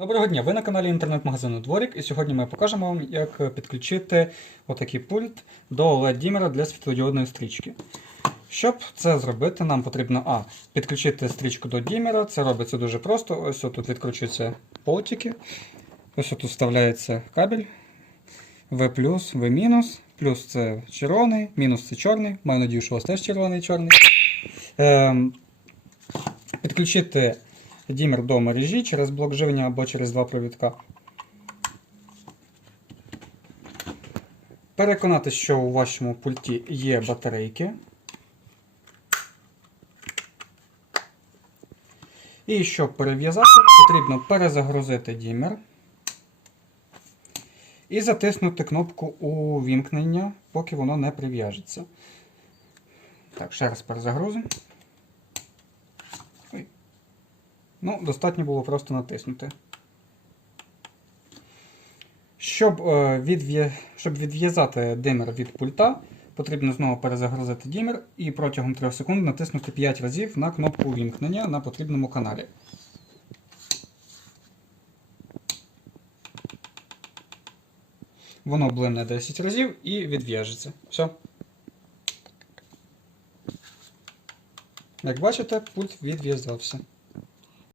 Доброго дня! Ви на каналі інтернет-магазину Дворік, і сьогодні ми покажемо вам, як підключити отакий пульт до LED-дімера для світлодіодної стрічки. Щоб це зробити, нам потрібно А. Підключити стрічку до дімера. Це робиться дуже просто. Ось тут відкручуються болтики. Ось тут вставляється кабель V+, V-, плюс це червоний, мінус це чорний. Маю надію, що у вас теж червоний і чорний. Ем, підключити дімер до мережі через блок живлення або через два провідка. Переконати, що у вашому пульті є батарейки. І щоб перев'язати, потрібно перезагрузити дімер і затиснути кнопку увімкнення, поки воно не прив'яжеться. Так, ще раз перезагрузимо. Ну, достатньо було просто натиснути. Щоб, е. Щоб відв'язати димер від пульта, потрібно знову перезагрузити димер і протягом 3 секунд натиснути 5 разів на кнопку увімкнення на потрібному каналі. Воно блимне 10 разів і відв'яжеться. Все. Як бачите, пульт відв'язався.